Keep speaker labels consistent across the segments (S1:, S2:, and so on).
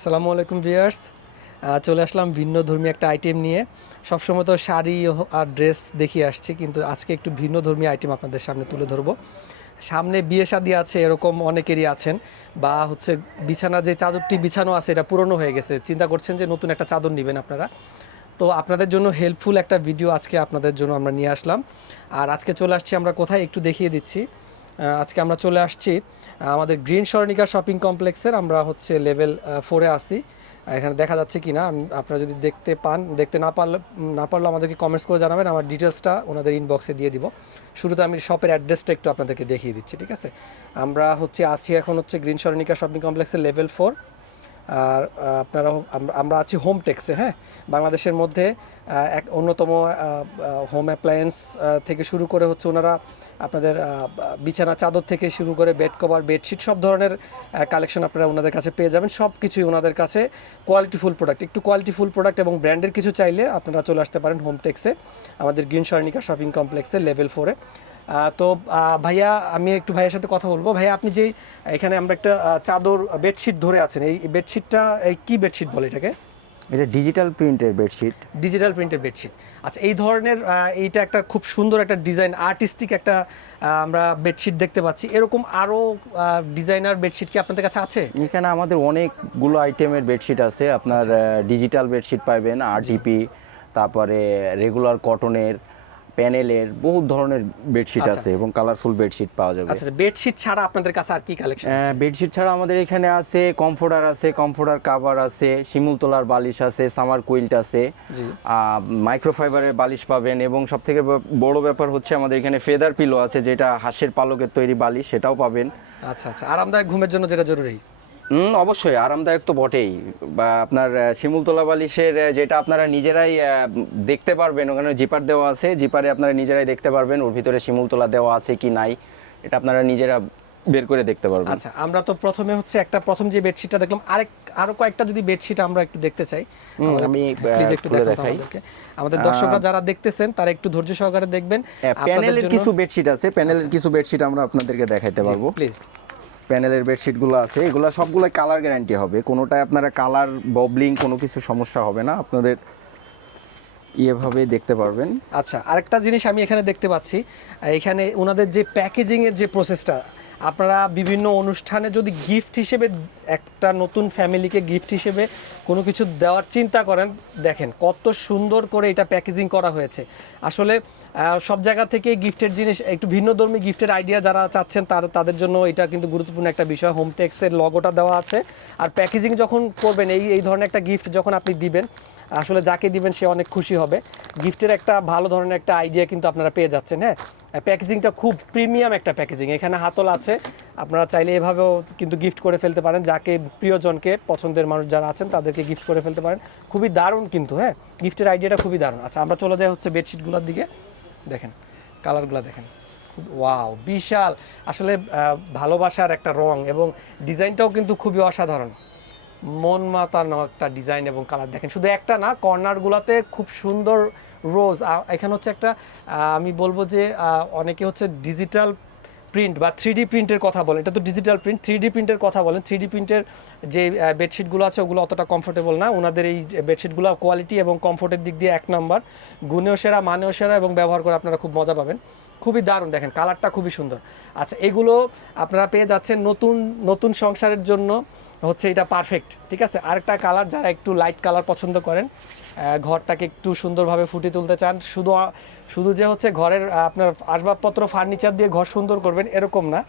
S1: আসসালামু আলাইকুম ভিউয়ার্স। চলে আসলাম ভিন্ন ধর্মী একটা আইটেম নিয়ে। সবসময় তো শাড়ি আর ড্রেস দেখিয়ে আসছি, কিন্তু আজকে একটু ভিন্ন ধর্মী আইটেম আপনাদের সামনে তুলে ধরবো। সামনে বিয়ে শাদী আছে, এরকম অনেকেরই আছেন, বা হচ্ছে বিছানা যে চাদরটি বিছানো আছে, এটা পুরনো হয়ে গেছে। চিন্তা করছেন যে নতুন একটা চাদর নেবেন আপনারা। তো আপনাদের জন্য হেল্পফুল একটা ভিডিও আজকে আপনাদের জন্য আমরা নিয়ে আসলাম। আর আজকে চলে আসছি, আমরা কোথায় একটু দেখিয়ে দিচ্ছি। আজকে আমরা চলে আসছি আমাদের গ্রিন সরণিকা শপিং কমপ্লেক্সের আমরা হচ্ছে লেভেল ফোরে আসি এখানে দেখা যাচ্ছে কি না আপনারা যদি দেখতে পান, দেখতে না পারলে না পারলে আমাদেরকে কমেন্টস করে জানাবেন, আমার ডিটেলসটা ওনাদের ইনবক্সে দিয়ে দিব। শুরুতে আমি শপের অ্যাড্রেসটা একটু আপনাদেরকে দেখিয়ে দিচ্ছি, ঠিক আছে? আমরা হচ্ছে আছি এখন হচ্ছে গ্রিন সরণিকা শপিং কমপ্লেক্সের লেভেল ফোর আর আপনারা আমরা- আছি হোম টেক্সে হ্যাঁ? বাংলাদেশের মধ্যে এক অন্যতম হোম অ্যাপ্লায়েন্স থেকে শুরু করে হচ্ছে ওনারা আপনাদের বিছানা চাদর থেকে শুরু করে বেড কভার বেডশিট সব ধরনের কালেকশন আপনারা ওনাদের কাছে পেয়ে যাবেন। সব কিছুই ওনাদের কাছে কোয়ালিটিফুল প্রোডাক্ট একটু কোয়ালিটিফুল প্রোডাক্ট এবং ব্র্যান্ডের কিছু চাইলে আপনারা চলে আসতে পারেন হোম টেক্সে আমাদের গ্রিন স্বর্ণিকা শপিং কমপ্লেক্সে লেভেল ফোরে তো ভাইয়া আমি একটু ভাইয়ের সাথে কথা বলব। ভাইয়া আপনি যেই এখানে আমরা একটা চাদর বেডশিট ধরে আছেন এই বেডশিটটা এই কি বেডশিট বলে এটাকে?
S2: এটা ডিজিটাল প্রিন্টের বেডশিট
S1: ডিজিটাল প্রিন্টের বেডশিট আচ্ছা এই ধরনের এইটা একটা খুব সুন্দর একটা ডিজাইন আর্টিস্টিক একটা আমরা বেডশিট দেখতে পাচ্ছি। এরকম আরও ডিজাইনার বেডশিট কি আপনাদের কাছে আছে?
S2: এখানে আমাদের অনেকগুলো আইটেমের বেডশিট আছে। আপনার ডিজিটাল বেডশিট পাবেন আরটিপি তারপরে রেগুলার কটনের প্যানেলের বহুত ধরনের বেডশিট
S1: আচ্ছা।
S2: আছে এবং কালারফুল বেডশিট পাওয়া যাবে।
S1: আচ্ছা বেডশিট ছাড়া আপনাদের কাছে আর কি কালেকশন আছে?
S2: বেডশিট ছাড়া আমাদের এখানে আছে কমফোর্টার আছে কমফোর্টার কাভার আছে শিমুল তোলার বালিশ আছে সামার কুইল্ট আছে
S1: জি।
S2: মাইক্রোফাইবারের বালিশ পাবেন এবং সব থেকে বড় ব্যাপার হচ্ছে আমাদের এখানে ফেদার পিলো আছে যেটা হাঁসের পালকের তৈরি বালিশ সেটাও পাবেন।
S1: আচ্ছা আচ্ছা। আরামদায়ক ঘুমের জন্য যেটা জরুরি?
S2: অবশ্যই আরামদায়ক তো বটেই। বা আপনার শিমুলতলা বালিশের যেটা আপনারা নিজেরাই দেখতে পারবেন ওখানে জিপার দেওয়া আছে জিপারে আপনারা নিজেরাই দেখতে পারবেন ওর ভিতরে শিমুলতলা দেওয়া আছে কি নাই এটা আপনারা নিজেরা বের করে দেখতে পারবেন।
S1: আচ্ছা আমরা তো প্রথমে হচ্ছে একটা প্রথম যে বেডশিটটা দেখলাম আরেক আরও কয়েকটা যদি বেডশিট আমরা একটু দেখতে চাই
S2: আমি,
S1: প্লিজ একটু
S2: দেখাই।
S1: আমাদের দর্শকরা যারা দেখতেছেন তারা একটু ধৈর্য সহকারে দেখবেন। আপনাদের
S2: প্যানেলের কিছু বেডশিট আছে প্যানেলের কিছু বেডশিট আমরা আপনাদেরকে দেখাইতে পারব।
S1: প্লিজ
S2: প্যানেলের বেডশিটগুলো আছে, এগুলো সবগুলো কালার গ্যারান্টি হবে। কোনোটায় আপনারা কালার ববলিং কোনো কিছু সমস্যা হবে না, আপনাদের ইয়েভাবে দেখতে পারবেন।
S1: আচ্ছা আরেকটা জিনিস আমি এখানে দেখতে পাচ্ছি, এখানে ওনাদের যে প্যাকেজিংয়ের যে প্রসেসটা আপনারা বিভিন্ন অনুষ্ঠানে যদি গিফট হিসেবে একটা নতুন ফ্যামিলিকে গিফট হিসেবে কোনো কিছু দেওয়ার চিন্তা করেন, দেখেন কত সুন্দর করে এটা প্যাকেজিং করা হয়েছে। আসলে সব জায়গা থেকে গিফটের জিনিস, একটু ভিন্ন ধর্মী গিফটের আইডিয়া যারা চাচ্ছেন, তার, তাদের জন্য এটা কিন্তু গুরুত্বপূর্ণ একটা বিষয়। হোমটেক্সের লগোটা দেওয়া আছে। আর প্যাকেজিং যখন করবেন, এই এই ধরনের একটা গিফট যখন আপনি দিবেন আসলে যাকে দিবেন সে অনেক খুশি হবে। গিফটের একটা ভালো ধরনের একটা আইডিয়া কিন্তু আপনারা পেয়ে যাচ্ছেন হ্যাঁ? প্যাকেজিংটা খুব প্রিমিয়াম একটা প্যাকেজিং এখানে হাতল আছে। আপনারা চাইলে এভাবেও কিন্তু গিফট করে ফেলতে পারেন। যাকে প্রিয়জনকে পছন্দের মানুষ যারা আছেন, তাদেরকে গিফট করে ফেলতে পারেন। খুবই দারুণ কিন্তু হ্যাঁ? গিফটের আইডিয়াটা খুবই দারুণ। আচ্ছা আমরা চলে যাই হচ্ছে বেডশিটগুলোর দিকে। দেখেন কালারগুলো দেখেন। খুব ওয়াও বিশাল! আসলে ভালোবাসার একটা রং এবং ডিজাইনটাও কিন্তু খুবই অসাধারণ। মন মাতানো একটা ডিজাইন এবং কালার দেখেন। শুধু একটা না কর্নারগুলোতে খুব সুন্দর রোজ এখানে হচ্ছে একটা আমি বলব যে অনেকে হচ্ছে ডিজিটাল প্রিন্ট বা থ্রি প্রিন্টের কথা বলেন। এটা তো ডিজিটাল প্রিন্ট থ্রি প্রিন্টের কথা বলেন। থ্রি প্রিন্টের যে বেডশিটগুলো আছে, ওগুলো অতটা কমফোর্টেবল না। ওনাদের এই বেডশিটগুলো কোয়ালিটি এবং কমফোর্টের দিক দিয়ে এক নাম্বার গুণেও সেরা, মানেও সেরা এবং ব্যবহার করে আপনারা খুব মজা পাবেন। খুবই দারুণ, দেখেন কালারটা খুবই সুন্দর। আচ্ছা এগুলো আপনারা পেয়ে যাচ্ছেন নতুন নতুন সংসারের জন্য। হচ্ছে এটা পারফেক্ট ঠিক আছে? আরেকটা কালার যারা একটু লাইট কালার পছন্দ করেন ঘরটাকে একটু সুন্দরভাবে ফুটিয়ে তুলতে চান, শুধু শুধু যে হচ্ছে ঘরের আপনার আসবাবপত্র ফার্নিচার দিয়ে ঘর সুন্দর করবেন, এরকম না।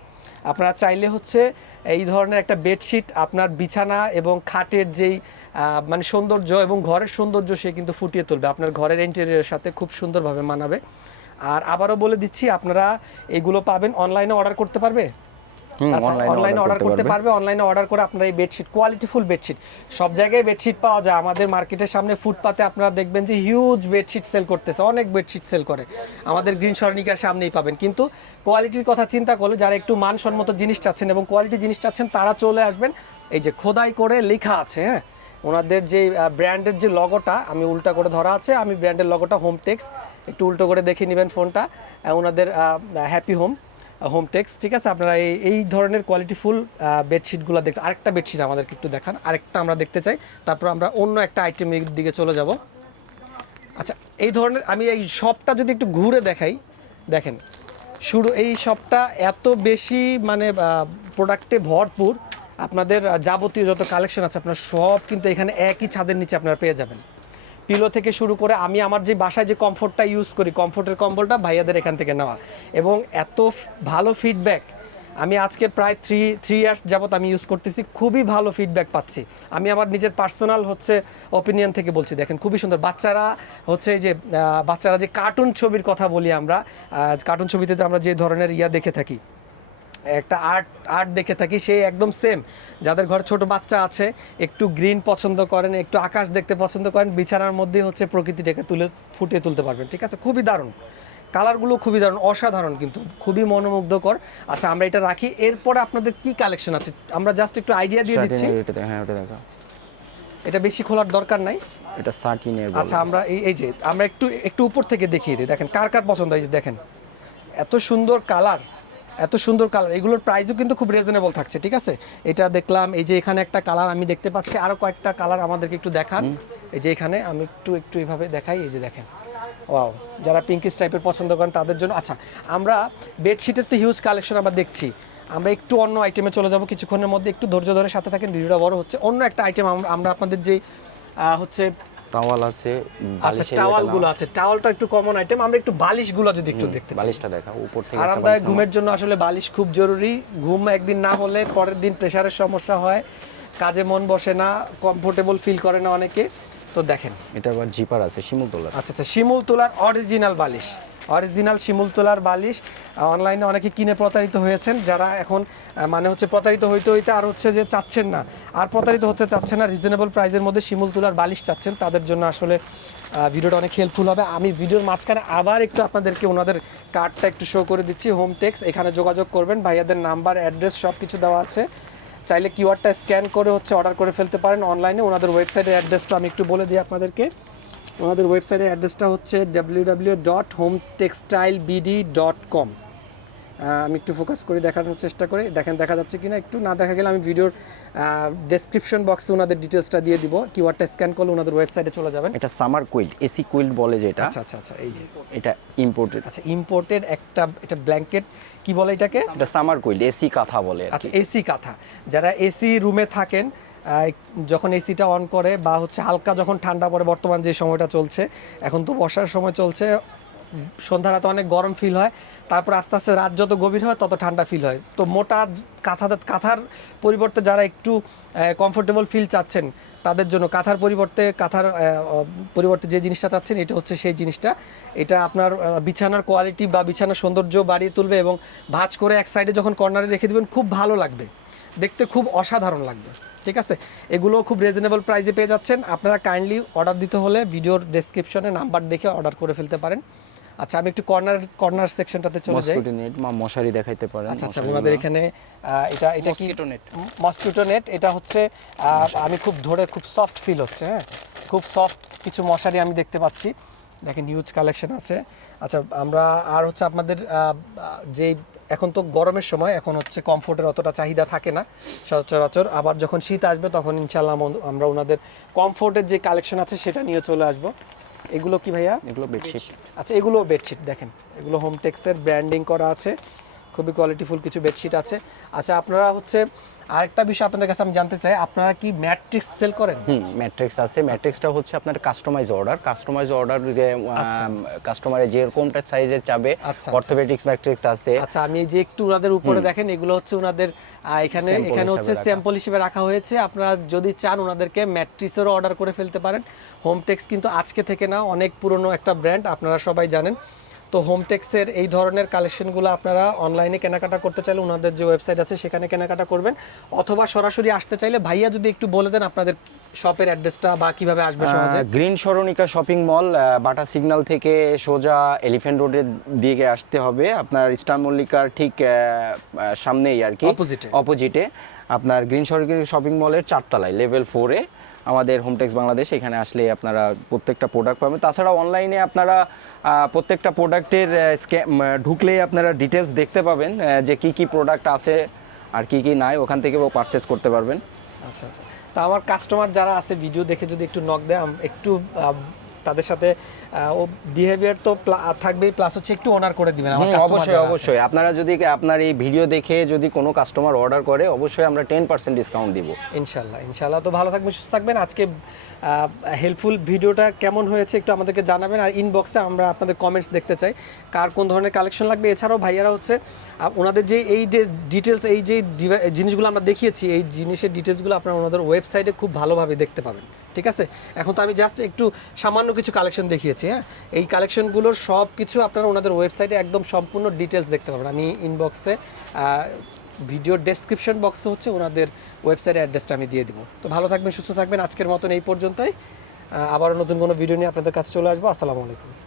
S1: আপনারা চাইলে হচ্ছে এই ধরনের একটা বেডশিট আপনার বিছানা এবং খাটের যেই মানে সৌন্দর্য এবং ঘরের সৌন্দর্য সে কিন্তু ফুটিয়ে তুলবে। আপনার ঘরের ইন্টেরিয়রের সাথে খুব সুন্দরভাবে মানাবে। আর আবারও বলে দিচ্ছি, আপনারা এগুলো পাবেন অনলাইনে অর্ডার করতে পারবে? অনলাইনে অর্ডার
S2: করতে
S1: পারবে। অনলাইনে অর্ডার করে আপনারা এই বেডশিট কোয়ালিটিফুল বেডশিট সব জায়গায় বেডশিট পাওয়া যায়। আমাদের মার্কেটের সামনে ফুটপাতে আপনারা দেখবেন যে হিউজ বেডশিট সেল করতেছে। অনেক বেডশিট সেল করে। আমাদের গ্রিন স্বর্ণিকার সামনেই পাবেন। কিন্তু কোয়ালিটির কথা চিন্তা করলে যারা একটু মানসম্মত জিনিস চাচ্ছেন এবং কোয়ালিটি জিনিস চাচ্ছেন তারা চলে আসবেন। এই যে খোদাই করে লেখা আছে হ্যাঁ? ওনাদের যে ব্র্যান্ডের যে লগোটা আমি উল্টা করে ধরা আছে। আমি ব্র্যান্ডের লগোটা হোম টেক্স একটু উল্টো করে দেখে নেবেন ফোনটা ওনাদের হ্যাপি হোম হোমটেক্স ঠিক আছে? আপনারা এই এই ধরনের কোয়ালিটিফুল বেডশিটগুলো দেখতে আরেকটা বেডশিট আমাদেরকে একটু দেখান। আরেকটা আমরা দেখতে চাই। তারপর আমরা অন্য একটা আইটেমের দিকে চলে যাব। আচ্ছা এই ধরনের আমি এই শপটা যদি একটু ঘুরে দেখাই, দেখেন। শুরু এই শপটা এত বেশি মানে প্রোডাক্টে ভরপুর। আপনাদের যাবতীয় যত কালেকশন আছে, আপনার সব কিন্তু এখানে একই ছাদের নিচে আপনারা পেয়ে যাবেন। পিলো থেকে শুরু করে আমি আমার যে বাসায় যে কমফোর্টটা ইউজ করি, কমফোর্টের কম্বলটা ভাইয়াদের এখান থেকে নেওয়া। এবং এত ভালো ফিডব্যাক আমি আজকে প্রায় থ্রি থ্রি ইয়ার্স যাবত আমি ইউজ করতেছি, খুবই ভালো ফিডব্যাক পাচ্ছি। আমি আমার নিজের পার্সোনাল হচ্ছে অপিনিয়ন থেকে বলছি, দেখেন খুবই সুন্দর। বাচ্চারা হচ্ছে যে বাচ্চারা যে কার্টুন ছবির কথা বলি আমরা কার্টুন ছবিতে আমরা যে ধরনের ইয়া দেখে থাকি একটা আর্ট আর্ট দেখে থাকি সেই একদম সেম যাদের ঘরে ছোট বাচ্চা আছে একটু গ্রিন পছন্দ করেন একটু আকাশ দেখতে পছন্দ করেন বিছানার মধ্যে হচ্ছে প্রকৃতিটাকে তুলে ফুটিয়ে তুলতে পারবেন ঠিক আছে? খুবই দারুণ। কালারগুলো খুবই দারুণ অসাধারণ কিন্তু খুবই মনোমুগ্ধকর। আচ্ছা আমরা এটা রাখি। এরপরে আপনাদের কি কালেকশন আছে? আমরা জাস্ট একটু আইডিয়া দিয়ে দিচ্ছি।
S2: এটা হ্যাঁ
S1: এটা বেশি খোলার দরকার নাই।
S2: এটা সার্টিনের
S1: আচ্ছা আমরা এই এই যে আমরা একটু একটু উপর থেকে দেখিয়ে দিই। দেখেন কার কার পছন্দ এই যে দেখেন এত সুন্দর কালার এত সুন্দর কালার এগুলোর প্রাইসও কিন্তু খুব রিজনেবল থাকছে ঠিক আছে? এটা দেখলাম এই যে এখানে একটা কালার আমি দেখতে পাচ্ছি আরও কয়েকটা কালার আমাদেরকে একটু দেখান। এই যে এখানে আমি একটু একটু এইভাবে দেখাই এই যে দেখেন। ওয়াও যারা পিঙ্কিস টাইপের পছন্দ করেন তাদের জন্য আচ্ছা আমরা বেডশিটের তো হিউজ কালেকশন আমরা দেখছি। আমরা একটু অন্য আইটেমে চলে যাব কিছুক্ষণের মধ্যে একটু ধৈর্য ধরে সাথে থাকেন ভিডিওটা বড় হচ্ছে। অন্য একটা আইটেম আমরা আপনাদের যে হচ্ছে
S2: টাওয়াল আছে
S1: আচ্ছা
S2: বালিশের টাওয়ালগুলো
S1: আছে। টাওয়ালটা একটু কমন আইটেম আমরা একটু বালিশগুলো যদি একটু দেখতে
S2: বালিশটা দেখা উপর থেকে
S1: আরামদায়ক ঘুমের জন্য আসলে বালিশ খুব জরুরি। ঘুম একদিন না হলে পরের দিন প্রেসারের সমস্যা হয়। কাজে মন বসে না কমফোর্টেবল ফিল করে না অনেকে। তো দেখেন।
S2: এটা আবার জিপার আছে শিমুল তোলার।
S1: আচ্ছা আচ্ছা শিমুল তোলার অরিজিনাল বালিশ। অরিজিনাল শিমুল তোলার বালিশ অনলাইনে অনেকে কিনে প্রতারিত হয়েছেন, যারা এখন মানে হচ্ছে প্রতারিত হইতে হইতে আর হচ্ছে যে চাচ্ছেন না। আর প্রতারিত হতে চাচ্ছেন না রিজনেবল প্রাইসের মধ্যে শিমুল তোলার বালিশ চাচ্ছেন, তাদের জন্য আসলে ভিডিওটা অনেক হেল্পফুল হবে। আমি ভিডিওর মাঝখানে আবার একটু আপনাদেরকে ওনাদের কার্ডটা একটু শো করে দিচ্ছি হোম টেক্স এখানে যোগাযোগ করবেন, ভাইয়াদের নাম্বার অ্যাড্রেস সব কিছু দেওয়া আছে। চাইলে কিউআরটা স্ক্যান করে হচ্ছে অর্ডার করে ফেলতে পারেন অনলাইনে ওনাদের ওয়েবসাইটের অ্যাড্রেসটা আমি একটু বলে দিই আপনাদেরকে। ওনাদের ওয়েবসাইটের অ্যাড্রেসটা হচ্ছে W W dot home textile BD dot com আমি একটু ফোকাস করে দেখানোর চেষ্টা করে। দেখেন দেখা যাচ্ছে কিনা? একটু না দেখা গেলে আমি ভিডিওর ডেসক্রিপশন বক্সে ওনাদের ডিটেলসটা দিয়ে দিব। কিওয়ার্ডটা স্ক্যান করলে ওনাদের ওয়েবসাইটে চলে যাবেন।
S2: এটা সামার কুইল্ট এসি কুইল্ট বলে যেটা।
S1: আচ্ছা আচ্ছা আচ্ছা এই যে।
S2: এটা ইম্পোর্টেড
S1: আচ্ছা ইম্পোর্টেড একটা এটা ব্ল্যাঙ্কেট কি বলে এটাকে?
S2: এটা সামার কুইল্ট এসি কাঁথা বলে
S1: আচ্ছা এসি কাঁথা। যারা এসি রুমে থাকেন যখন এসিটা অন করে বা হচ্ছে হালকা যখন ঠান্ডা পড়ে, বর্তমান যে সময়টা চলছে, এখন তো বর্ষার সময় চলছে সন্ধ্যা রাতে অনেক গরম ফিল হয়, তারপর আস্তে আস্তে রাত যত গভীর হয়, তত ঠান্ডা ফিল হয়। তো মোটা কাঁথা কাঁথার পরিবর্তে যারা একটু কমফোর্টেবল ফিল চাচ্ছেন, তাদের জন্য কাঁথার পরিবর্তে কাঁথার পরিবর্তে যে জিনিসটা চাচ্ছেন, এটা হচ্ছে সেই জিনিসটা। এটা আপনার বিছানার কোয়ালিটি বা বিছানার সৌন্দর্য বাড়িয়ে তুলবে এবং ভাঁজ করে এক সাইডে যখন কর্নারে রেখে দেবেন, খুব ভালো লাগবে। দেখতে খুব অসাধারণ লাগবে। ঠিক আছে? এগুলো খুব রিজনেবল প্রাইসে পেয়ে যাচ্ছেন। আপনারা কাইন্ডলি অর্ডার দিতে হলে ভিডিওর ডেসক্রিপশনে নাম্বার দেখে অর্ডার করে ফেলতে পারেন। আচ্ছা আমি একটু কর্নার কর্নার সেকশনটাতে চলে যাই।
S2: নেট মা মশারি দেখাইতে পারেন
S1: আচ্ছা আচ্ছা আমাদের এখানে এটা এটা কি?
S3: Net।
S1: মসকিউটো নেট এটা হচ্ছে আহ, আমি খুব ধরে খুব সফট ফিল হচ্ছে হ্যাঁ? খুব সফট কিছু মশারি আমি দেখতে পাচ্ছি। দেখেন হিউজ কালেকশন আছে। আচ্ছা আমরা আর হচ্ছে আপনাদের যে এখন তো গরমের সময় এখন হচ্ছে কমফোর্টের অতটা চাহিদা থাকে না সচরাচর। আবার যখন শীত আসবে তখন ইনশাল্লাহ আমরা ওনাদের কমফোর্টের যে কালেকশন আছে সেটা নিয়ে চলে আসব। এগুলো কি ভাইয়া?
S2: এগুলো বেডশিট
S1: আচ্ছা এগুলো বেডশিট দেখেন। এগুলো হোমটেক্সের ব্র্যান্ডিং করা আছে। খুবই কোয়ালিটিফুল কিছু বেডশিট আছে। আচ্ছা আপনারা হচ্ছে আরেকটা বিষয় আপনাদের কাছে আমি জানতে চাই আপনারা কি ম্যাট্রিক্স সেল করেন?
S2: হুম ম্যাট্রিক্স আছে। ম্যাট্রিক্সটা হচ্ছে আপনার কাস্টমাইজ অর্ডার কাস্টমাইজ অর্ডার যে কাস্টমারে যেরকমটা সাইজের চাবে
S1: আচ্ছা,
S2: অর্থোপেডিক্স ম্যাট্রিক্স আছে।
S1: আচ্ছা আমি যে একটু ওনাদের উপরে দেখেন এগুলো হচ্ছে ওনাদের এখানে এখানে হচ্ছে স্যাম্পল হিসেবে রাখা হয়েছে। আপনারা যদি চান ওনাদেরকে ম্যাট্রিক্সেরও অর্ডার করে ফেলতে পারেন। হোমটেক্স কিন্তু আজকে থেকে না অনেক পুরনো একটা ব্র্যান্ড আপনারা সবাই জানেন। তো হোমটেক্সের এই ধরনের কালেকশনগুলো আপনারা অনলাইনে কেনাকাটা করতে চাইলে ওনাদের যে ওয়েবসাইট আছে সেখানে কেনাকাটা করবেন। অথবা সরাসরি আসতে চাইলে ভাইয়া যদি একটু বলে দেন আপনাদের শপের অ্যাড্রেসটা বা কীভাবে আসবে সহজে।
S2: Green Sarnika shopping mall Bata signal থেকে সোজা এলিফ্যান্ট রোডের দিকে আসতে হবে। আপনার স্টার মল্লিকার ঠিক সামনেই আর কি।
S1: এ।
S2: অপোজিটে আপনার গ্রিন সরণিকা শপিং মলের চারতলায় লেভেল ফোরে আমাদের হোমটেক্স বাংলাদেশ এখানে আসলে আপনারা প্রত্যেকটা প্রোডাক্ট পাবেন। তাছাড়া অনলাইনে আপনারা প্রত্যেকটা প্রোডাক্টের স্ক্যাম ঢুকলেই আপনারা ডিটেলস দেখতে পাবেন যে কি কি প্রোডাক্ট আছে আর কি কি নাই, ওখান থেকে পারচেস করতে পারবেন।
S1: আচ্ছা আচ্ছা। তা আমার কাস্টমার যারা আছে ভিডিও দেখে যদি একটু নক দেয় একটু তাদের সাথে ও বিহেভিয়ার তো থাকবেই প্লাস হচ্ছে একটু অনার করে দিবেন
S2: অবশ্যই অবশ্যই। আপনারা যদি আপনার এই ভিডিও দেখে যদি কোনো কাস্টমার অর্ডার করে অবশ্যই আমরা টেন পার্সেন্ট ডিসকাউন্ট দিব।
S1: ইনশাল্লাহ ইনশাল্লাহ তো ভালো থাকবেন সুস্থ থাকবেন। আজকে হেল্পফুল ভিডিওটা কেমন হয়েছে একটু আমাদেরকে জানাবেন। আর ইনবক্সে আমরা আপনাদের কমেন্টস দেখতে চাই কার কোন ধরনের কালেকশন লাগবে। এছাড়াও ভাইয়ারা হচ্ছে ওনাদের যে এই যে ডিটেলস এই যে জিনিসগুলো আমরা দেখিয়েছি এই জিনিসের ডিটেলসগুলো আপনারা ওনাদের ওয়েবসাইটে খুব ভালোভাবে দেখতে পাবেন। ঠিক আছে? এখন তো আমি জাস্ট একটু সামান্য কিছু কালেকশন দেখিয়েছি হ্যাঁ? এই কালেকশনগুলোর সব কিছু আপনারা ওনাদের ওয়েবসাইটে একদম সম্পূর্ণ ডিটেলস দেখতে পাবেন আমি ইনবক্সে ভিডিও ডেসক্রিপশন বক্সে হচ্ছে ওনাদের ওয়েবসাইটে অ্যাড্রেসটা আমি দিয়ে দিব। তো ভালো থাকবেন, সুস্থ থাকবেন। আজকের মতন এই পর্যন্তই। আবারও নতুন কোনো ভিডিও নিয়ে আপনাদের কাছে চলে আসব। আসসালামু আলাইকুম।